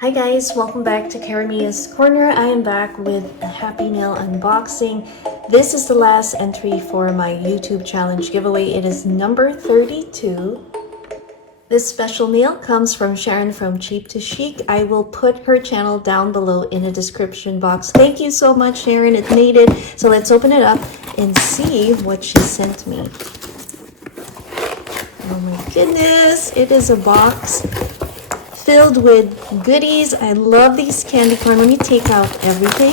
Hi guys, welcome back to Karamia's Corner. I am back with a Happy Meal unboxing. This is the last entry for my YouTube challenge giveaway. It is number 32. This special meal comes from Sharon from Cheap to Chic. I will put her channel down below in the description box. Thank you so much, Sharon. It made it. So let's open it up and see what she sent me. Oh my goodness, it is a box filled with goodies. I love these candy corn. Let me take out everything.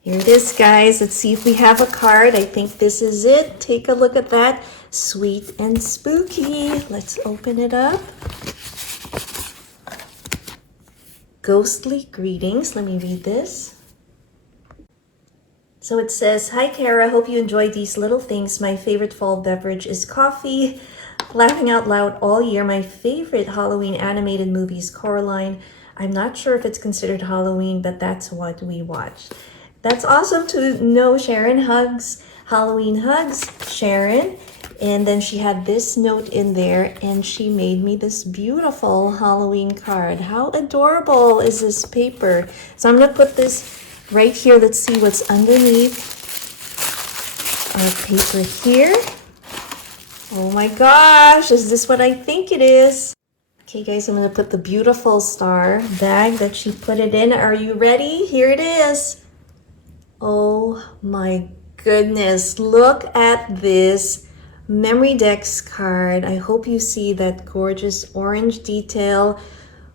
Here it is, guys. Let's see if we have a card. I think this is it. Take a look at that. Sweet and spooky. Let's open it up. Ghostly greetings. Let me read this. So it says, "Hi Kara, hope you enjoy these little things. My favorite fall beverage is coffee. Laughing out loud all year. My favorite Halloween animated movie is Coraline. I'm not sure if it's considered Halloween, but that's what we watched." That's awesome to know, Sharon. Hugs, Halloween hugs, Sharon. And then she had this note in there, and she made me this beautiful Halloween card. How adorable is this paper? So I'm going to put this right here. Let's see what's underneath our paper here. Oh my gosh, is this what I think it is? Okay guys, I'm gonna put the beautiful star bag that she put it in. Are you ready? Here it is. Oh my goodness, look at this Memory Decks card. I hope you see that gorgeous orange detail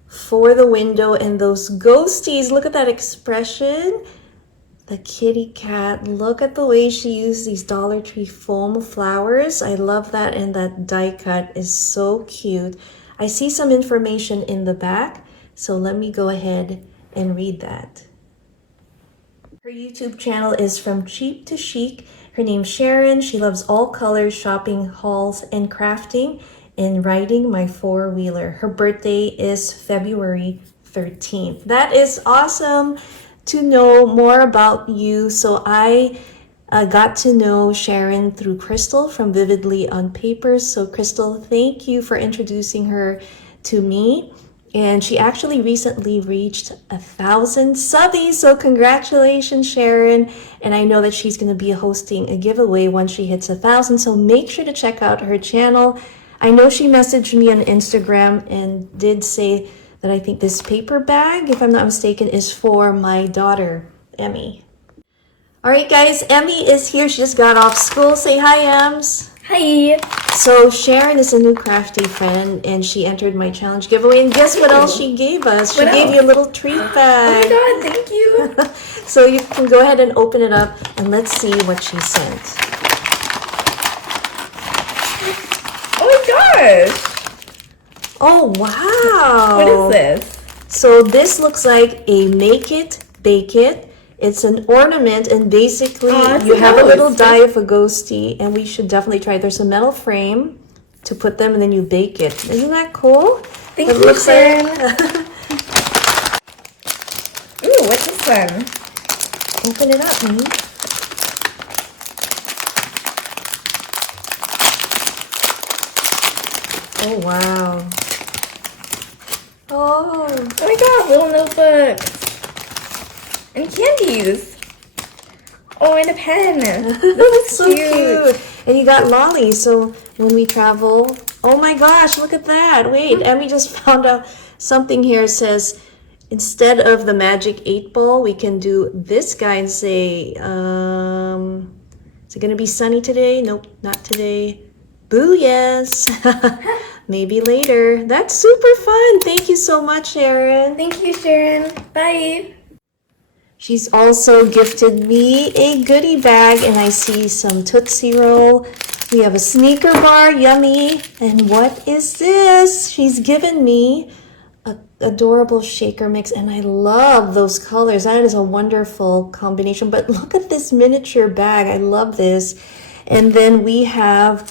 for the window and those ghosties. Look at that expression. The kitty cat, look at the way she used these Dollar Tree foam flowers. I love that, and that die cut is so cute. I see some information in the back, so let me go ahead and read that. Her YouTube channel is From Cheap to Chic. Her name's Sharon. She loves all colors, shopping, hauls, and crafting, and riding my four-wheeler. Her birthday is February 13th. That is awesome to know more about you. So I got to know Sharon through Crystal from Vividly on Papers. So Crystal, thank you for introducing her to me. And she actually recently reached 1,000 subbies. So congratulations, Sharon. And I know that she's going to be hosting a giveaway once she hits 1,000. So make sure to check out her channel. I know she messaged me on Instagram and did say that I think this paper bag, if I'm not mistaken, is for my daughter, Emmy. All right, guys, Emmy is here. She just got off school. Say hi, Ems. Hi. So Sharon is a new crafty friend, and she entered my challenge giveaway. And guess what else she gave us? She gave you a little treat bag. Oh my God, thank you. So you can go ahead and open it up, and let's see what she sent. Oh my gosh. Oh, wow. What is this? So this looks like a make it, bake it. It's an ornament, and basically you have a little die of a ghosty, and we should definitely try it. There's a metal frame to put them, and then you bake it. Isn't that cool? Thank you, Sharon. Ooh, what's this one? Open it up, honey. Oh, wow. Oh my God, little notebooks. And candies. Oh, and a pen. This is so cute. And you got lolly, so when we travel, oh my gosh, look at that. Wait, Emmy just found out something here. Says, instead of the magic 8-ball, we can do this guy and say, is it going to be sunny today? Nope, not today. Boo, yes. Maybe later. That's super fun. Thank you so much, Sharon. Thank you, Sharon. Bye. She's also gifted me a goodie bag, and I see some Tootsie Roll. We have a sneaker bar, yummy. And what is this? She's given me an adorable shaker mix, and I love those colors. That is a wonderful combination. But look at this miniature bag. I love this. And then we have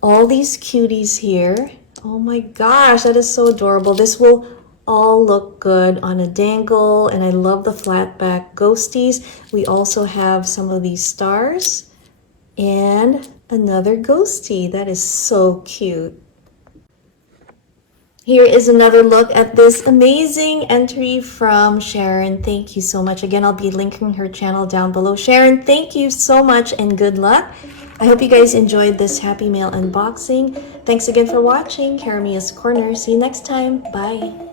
all these cuties here. Oh my gosh, that is so adorable. This will all look good on a dangle, and I love the flat back ghosties. We also have some of these stars and another ghosty. That is so cute. Here is another look at this amazing entry from Sharon. Thank you so much. Again, I'll be linking her channel down below. Sharon, thank you so much and good luck. I hope you guys enjoyed this Happy Mail unboxing. Thanks again for watching Karamia's Corner. See you next time. Bye.